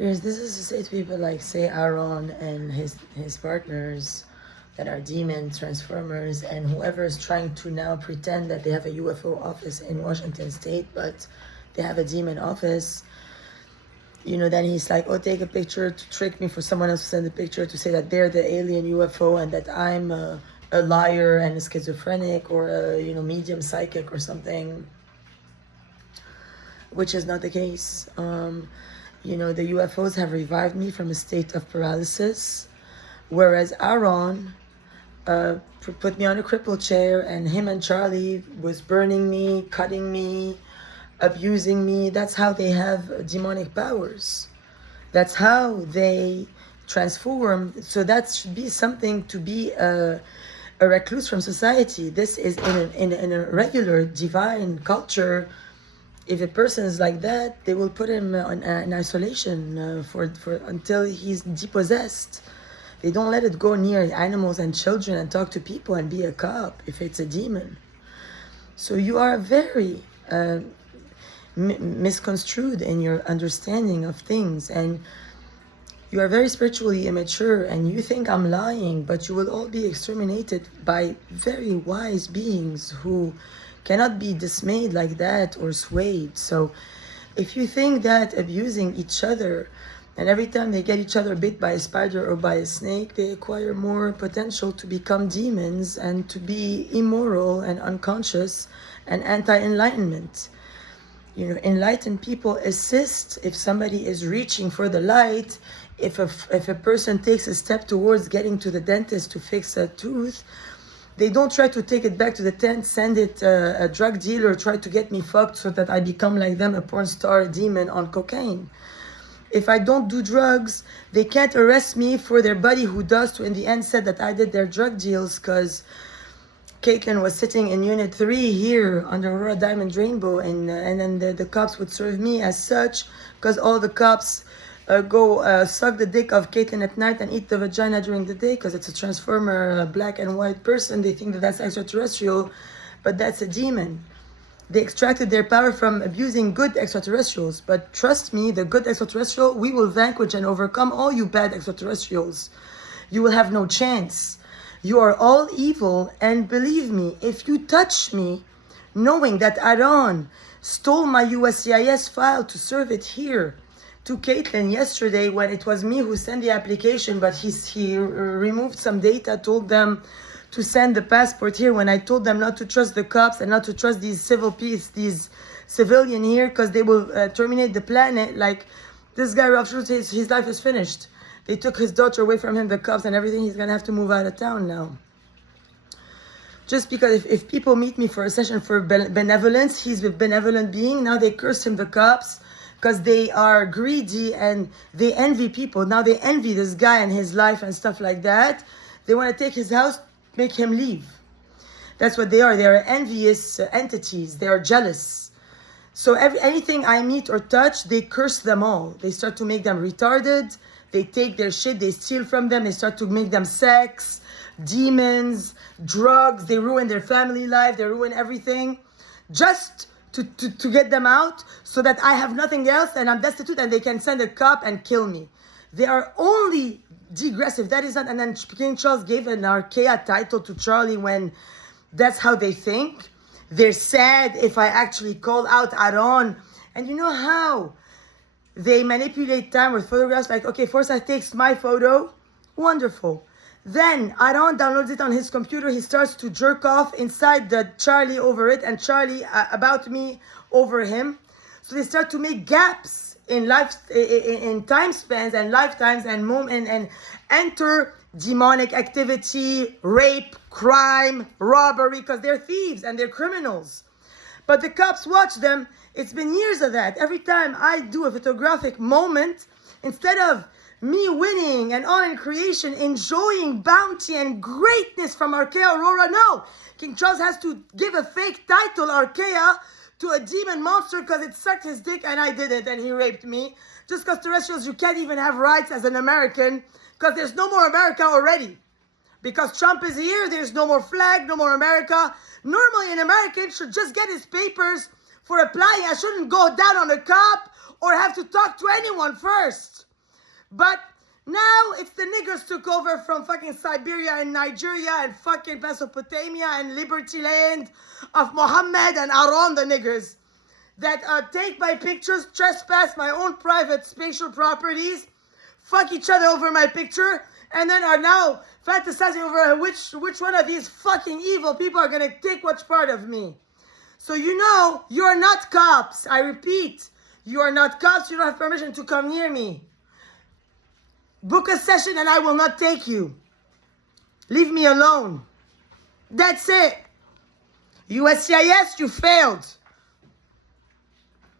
Because this is to say to people like, say, Aaron and his partners that are demon transformers, and whoever is trying to now pretend that they have a UFO office in Washington State, but they have a demon office. Then he's like, oh, take a picture to trick me for someone else to send a picture to say that they're the alien UFO and that I'm a liar and a schizophrenic or a medium psychic or something, which is not the case. The UFOs have revived me from a state of paralysis, whereas Aaron put me on a crippled chair, and him and Charlie was burning me, cutting me, abusing me. That's how they have demonic powers. That's how they transform. So that should be something to be a recluse from society. This is in a regular divine culture. If a person is like that, they will put him in isolation for until he's depossessed. They don't let it go near animals and children and talk to people and be a cop if it's a demon. So you are very misconstrued in your understanding of things, and you are very spiritually immature, and you think I'm lying, but you will all be exterminated by very wise beings who cannot be dismayed like that or swayed. So if you think that abusing each other, and every time they get each other bit by a spider or by a snake, they acquire more potential to become demons and to be immoral and unconscious and anti-enlightenment. Enlightened people assist if somebody is reaching for the light. If a person takes a step towards getting to the dentist to fix a tooth, they don't try to take it back to the tent, send it a drug dealer, try to get me fucked so that I become like them, a porn star, a demon on cocaine. If I don't do drugs, they can't arrest me for their buddy who does, to in the end said that I did their drug deals, because Caitlin was sitting in Unit 3 here under Aurora Diamond Rainbow, and then the cops would serve me as such, because all the cops go suck the dick of Caitlin at night and eat the vagina during the day, because it's a transformer, black and white person. They think that that's extraterrestrial, but that's a demon. They extracted their power from abusing good extraterrestrials. But trust me, the good extraterrestrial, we will vanquish and overcome all you bad extraterrestrials. You will have no chance. You are all evil, and believe me, if you touch me, knowing that Aaron stole my USCIS file to serve it here to Caitlin yesterday, when it was me who sent the application, but he removed some data, told them to send the passport here, when I told them not to trust the cops and not to trust these these civilian here, because they will terminate the planet. Like, this guy, Rav Schultz, his life is finished. They took his daughter away from him, the cops and everything. He's gonna have to move out of town now. Just because if people meet me for a session for benevolence, he's a benevolent being. Now they curse him, the cops, because they are greedy and they envy people. Now they envy this guy and his life and stuff like that. They want to take his house, make him leave. That's what they are. They are envious entities. They are jealous. So anything I meet or touch, they curse them all. They start to make them retarded. They take their shit, they steal from them. They start to make them sex, demons, drugs. They ruin their family life. They ruin everything just to get them out, so that I have nothing else and I'm destitute, and they can send a cop and kill me. They are only degressive. That is not. And then King Charles gave an archaea title to Charlie when that's how they think. They're sad if I actually call out Aaron. And you know how they manipulate time with photographs? Like, okay, first I takes my photo. Wonderful. Then Aaron downloads it on his computer. He starts to jerk off inside the Charlie over it, and Charlie about me over him. So they start to make gaps in life, in time spans and lifetimes and and enter demonic activity, rape, crime, robbery, because they're thieves and they're criminals. But the cops watch them. It's been years of that. Every time I do a photographic moment, instead of me winning and all in creation, enjoying bounty and greatness from Archaea Aurora, no. King Charles has to give a fake title, Archaea, to a demon monster because it sucked his dick and I did it and he raped me. Just because terrestrials, you can't even have rights as an American, because there's no more America already. Because Trump is here, there's no more flag, no more America. Normally an American should just get his papers for applying. I shouldn't go down on a cop or have to talk to anyone first. But now it's the niggers took over from fucking Siberia and Nigeria and fucking Mesopotamia and Liberty Land of Mohammed and Aaron, the niggers that take my pictures, trespass my own private spatial properties, fuck each other over my picture, and then are now fantasizing over which one of these fucking evil people are gonna take which part of me. So you know, you're not cops. I repeat, you are not cops. You don't have permission to come near me. Book a session and I will not take you. Leave me alone. That's it. USCIS, you failed.